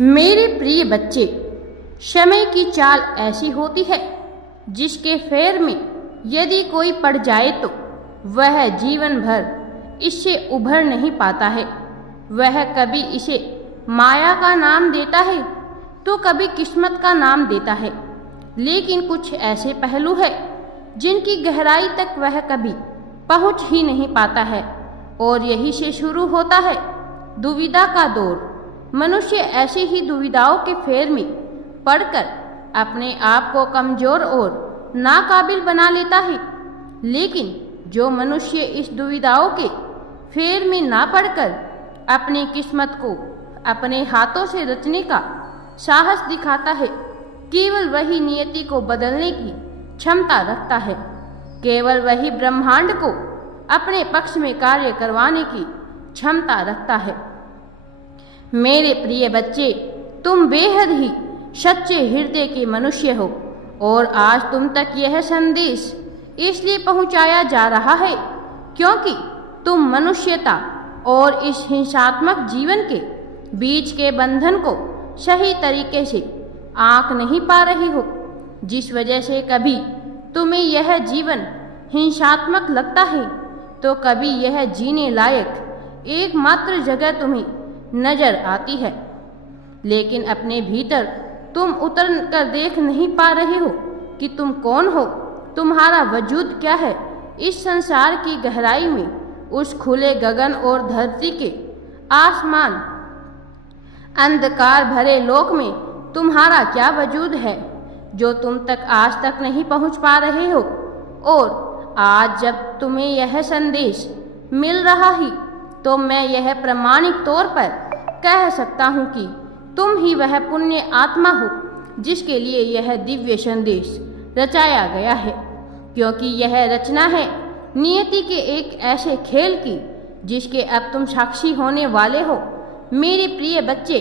मेरे प्रिय बच्चे, समय की चाल ऐसी होती है जिसके फेर में यदि कोई पड़ जाए तो वह जीवन भर इससे उभर नहीं पाता है। वह कभी इसे माया का नाम देता है तो कभी किस्मत का नाम देता है, लेकिन कुछ ऐसे पहलू है जिनकी गहराई तक वह कभी पहुंच ही नहीं पाता है और यही से शुरू होता है दुविधा का दौर। मनुष्य ऐसी ही दुविधाओं के फेर में पड़कर अपने आप को कमजोर और नाकाबिल बना लेता है, लेकिन जो मनुष्य इस दुविधाओं के फेर में ना पड़कर अपनी किस्मत को अपने हाथों से रचने का साहस दिखाता है, केवल वही नियति को बदलने की क्षमता रखता है। केवल वही ब्रह्मांड को अपने पक्ष में कार्य करवाने की क्षमता रखता है। मेरे प्रिय बच्चे, तुम बेहद ही सच्चे हृदय के मनुष्य हो और आज तुम तक यह संदेश इसलिए पहुंचाया जा रहा है क्योंकि तुम मनुष्यता और इस हिंसात्मक जीवन के बीच के बंधन को सही तरीके से आंक नहीं पा रहे हो, जिस वजह से कभी तुम्हें यह जीवन हिंसात्मक लगता है तो कभी यह जीने लायक एकमात्र जगह तुम्हें नजर आती है। लेकिन अपने भीतर तुम उतर कर देख नहीं पा रहे हो कि तुम कौन हो, तुम्हारा वजूद क्या है। इस संसार की गहराई में, उस खुले गगन और धरती के आसमान अंधकार भरे लोक में तुम्हारा क्या वजूद है जो तुम तक आज तक नहीं पहुंच पा रहे हो। और आज जब तुम्हें यह संदेश मिल रहा है तो मैं यह प्रमाणिक तौर पर कह सकता हूँ कि तुम ही वह पुण्य आत्मा हो जिसके लिए यह दिव्य संदेश रचाया गया है, क्योंकि यह रचना है नियति के एक ऐसे खेल की जिसके अब तुम साक्षी होने वाले हो। मेरे प्रिय बच्चे,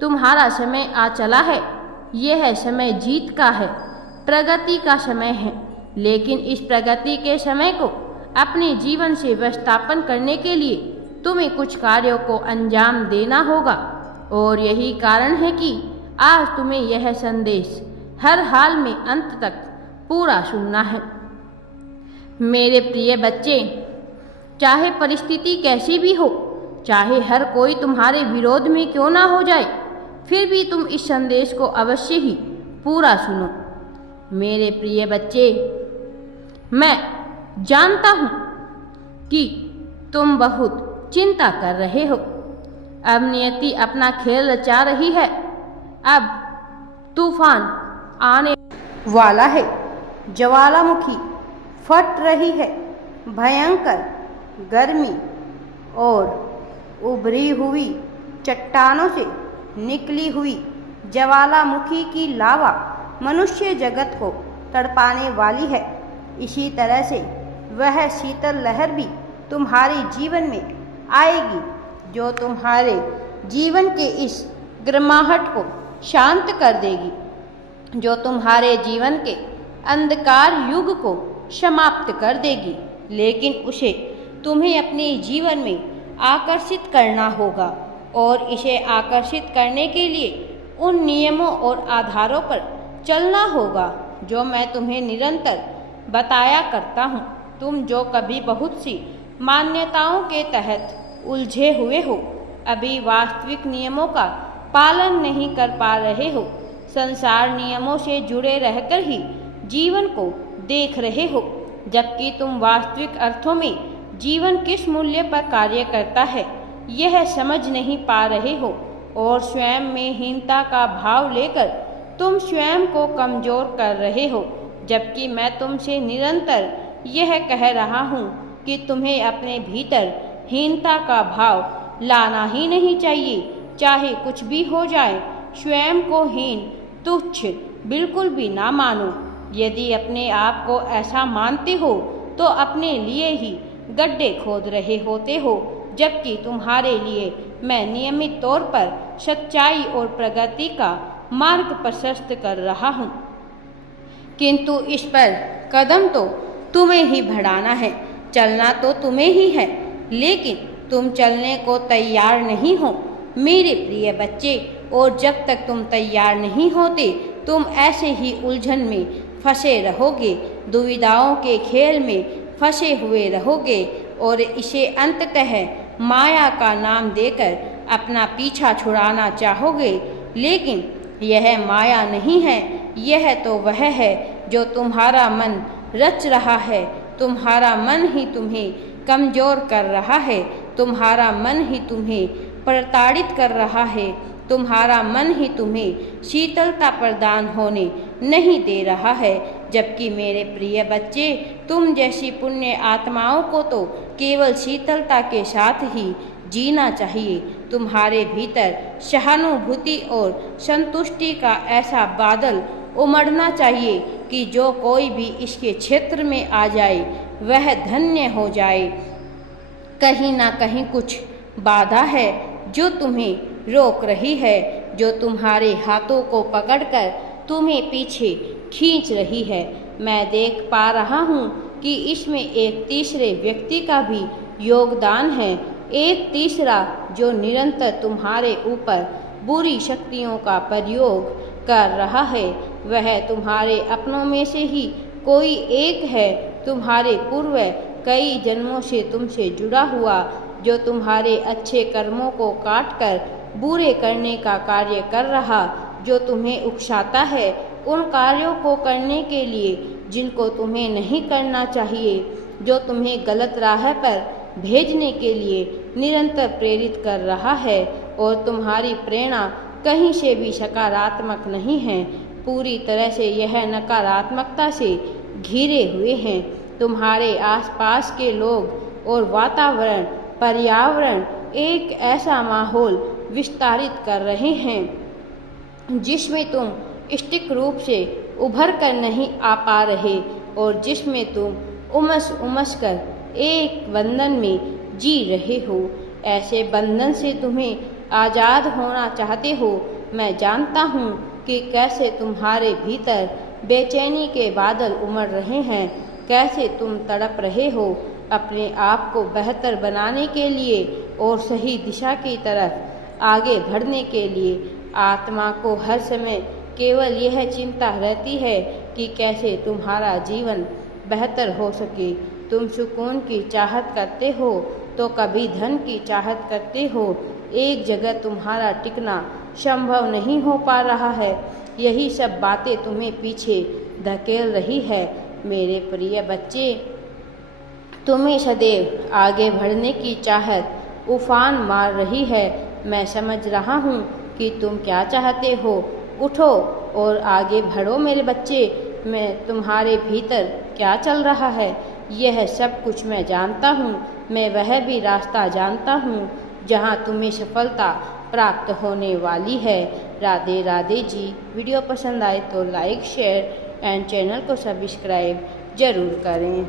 तुम्हारा समय आ चला है। यह समय जीत का है, प्रगति का समय है, लेकिन इस प्रगति के समय को अपने जीवन से व्यवस्थापन करने के लिए तुम्हें कुछ कार्यों को अंजाम देना होगा और यही कारण है कि आज तुम्हें यह संदेश हर हाल में अंत तक पूरा सुनना है। मेरे प्रिय बच्चे, चाहे परिस्थिति कैसी भी हो, चाहे हर कोई तुम्हारे विरोध में क्यों ना हो जाए, फिर भी तुम इस संदेश को अवश्य ही पूरा सुनो। मेरे प्रिय बच्चे, मैं जानता हूँ कि तुम बहुत चिंता कर रहे हो। अब नियति अपना खेल रचा रही है। अब तूफान आने वाला है, ज्वालामुखी फट रही है, भयंकर गर्मी और उभरी हुई चट्टानों से निकली हुई ज्वालामुखी की लावा मनुष्य जगत को तड़पाने वाली है। इसी तरह से वह शीतल लहर भी तुम्हारे जीवन में आएगी जो तुम्हारे जीवन के इस गर्माहट को शांत कर देगी, जो तुम्हारे जीवन के अंधकार युग को समाप्त कर देगी। लेकिन उसे तुम्हें अपने जीवन में आकर्षित करना होगा और इसे आकर्षित करने के लिए उन नियमों और आधारों पर चलना होगा जो मैं तुम्हें निरंतर बताया करता हूँ। तुम जो कभी बहुत सी मान्यताओं के तहत उलझे हुए हो, अभी वास्तविक नियमों का पालन नहीं कर पा रहे हो, संसार नियमों से जुड़े रहकर ही जीवन को देख रहे हो, जबकि तुम वास्तविक अर्थों में जीवन किस मूल्य पर कार्य करता है यह समझ नहीं पा रहे हो और स्वयं में हीनता का भाव लेकर तुम स्वयं को कमजोर कर रहे हो। जबकि मैं तुमसे निरंतर यह कह रहा हूँ कि तुम्हें अपने भीतर हीनता का भाव लाना ही नहीं चाहिए, चाहे कुछ भी हो जाए। स्वयं को हीन, तुच्छ बिल्कुल भी ना मानो। यदि अपने आप को ऐसा मानते हो तो अपने लिए ही गड्ढे खोद रहे होते हो, जबकि तुम्हारे लिए मैं नियमित तौर पर सच्चाई और प्रगति का मार्ग प्रशस्त कर रहा हूँ। किंतु इस पर कदम तो तुम्हें ही बढ़ाना है, चलना तो तुम्हें ही है, लेकिन तुम चलने को तैयार नहीं हो। मेरे प्रिय बच्चे, और जब तक तुम तैयार नहीं होते तुम ऐसे ही उलझन में फंसे रहोगे, दुविधाओं के खेल में फंसे हुए रहोगे और इसे अंततः माया का नाम देकर अपना पीछा छुड़ाना चाहोगे। लेकिन यह माया नहीं है, यह तो वह है जो तुम्हारा मन रच रहा है। तुम्हारा मन ही तुम्हें कमजोर कर रहा है, तुम्हारा मन ही तुम्हें प्रताड़ित कर रहा है, तुम्हारा मन ही तुम्हें शीतलता प्रदान होने नहीं दे रहा है। जबकि मेरे प्रिय बच्चे, तुम जैसी पुण्य आत्माओं को तो केवल शीतलता के साथ ही जीना चाहिए। तुम्हारे भीतर सहानुभूति और संतुष्टि का ऐसा बादल उमड़ना चाहिए कि जो कोई भी इसके क्षेत्र में आ जाए वह धन्य हो जाए। कहीं ना कहीं कुछ बाधा है जो तुम्हें रोक रही है, जो तुम्हारे हाथों को पकड़कर तुम्हें पीछे खींच रही है। मैं देख पा रहा हूँ कि इसमें एक तीसरे व्यक्ति का भी योगदान है, एक तीसरा जो निरंतर तुम्हारे ऊपर बुरी शक्तियों का प्रयोग कर रहा है। वह तुम्हारे अपनों में से ही कोई एक है, तुम्हारे पूर्व कई जन्मों से तुमसे जुड़ा हुआ, जो तुम्हारे अच्छे कर्मों को काट कर बुरे करने का कार्य कर रहा, जो तुम्हें उकसाता है उन कार्यों को करने के लिए जिनको तुम्हें नहीं करना चाहिए, जो तुम्हें गलत राह पर भेजने के लिए निरंतर प्रेरित कर रहा है। और तुम्हारी प्रेरणा कहीं से भी सकारात्मक नहीं है, पूरी तरह से यह नकारात्मकता से घिरे हुए हैं। तुम्हारे आसपास के लोग और वातावरण, पर्यावरण एक ऐसा माहौल विस्तारित कर रहे हैं जिसमें तुम स्थिक रूप से उभर कर नहीं आ पा रहे और जिसमें तुम उमस कर एक बंधन में जी रहे हो। ऐसे बंधन से तुम्हें आज़ाद होना चाहते हो। मैं जानता हूँ कि कैसे तुम्हारे भीतर बेचैनी के बादल उमड़ रहे हैं, कैसे तुम तड़प रहे हो अपने आप को बेहतर बनाने के लिए और सही दिशा की तरफ आगे बढ़ने के लिए। आत्मा को हर समय केवल यह चिंता रहती है कि कैसे तुम्हारा जीवन बेहतर हो सके। तुम सुकून की चाहत करते हो तो कभी धन की चाहत करते हो। एक जगह तुम्हारा टिकना संभव नहीं हो पा रहा है। यही सब बातें तुम्हें पीछे धकेल रही है। मेरे प्रिय बच्चे, तुम्हें सदैव आगे बढ़ने की चाहत उफान मार रही है। मैं समझ रहा हूँ कि तुम क्या चाहते हो। उठो और आगे बढ़ो मेरे बच्चे। मैं तुम्हारे भीतर क्या चल रहा है यह सब कुछ मैं जानता हूँ। मैं वह भी रास्ता जानता हूँ जहाँ तुम्हें सफलता प्राप्त होने वाली है। राधे राधे जी। वीडियो पसंद आए तो लाइक, शेयर एंड चैनल को सब्सक्राइब जरूर करें।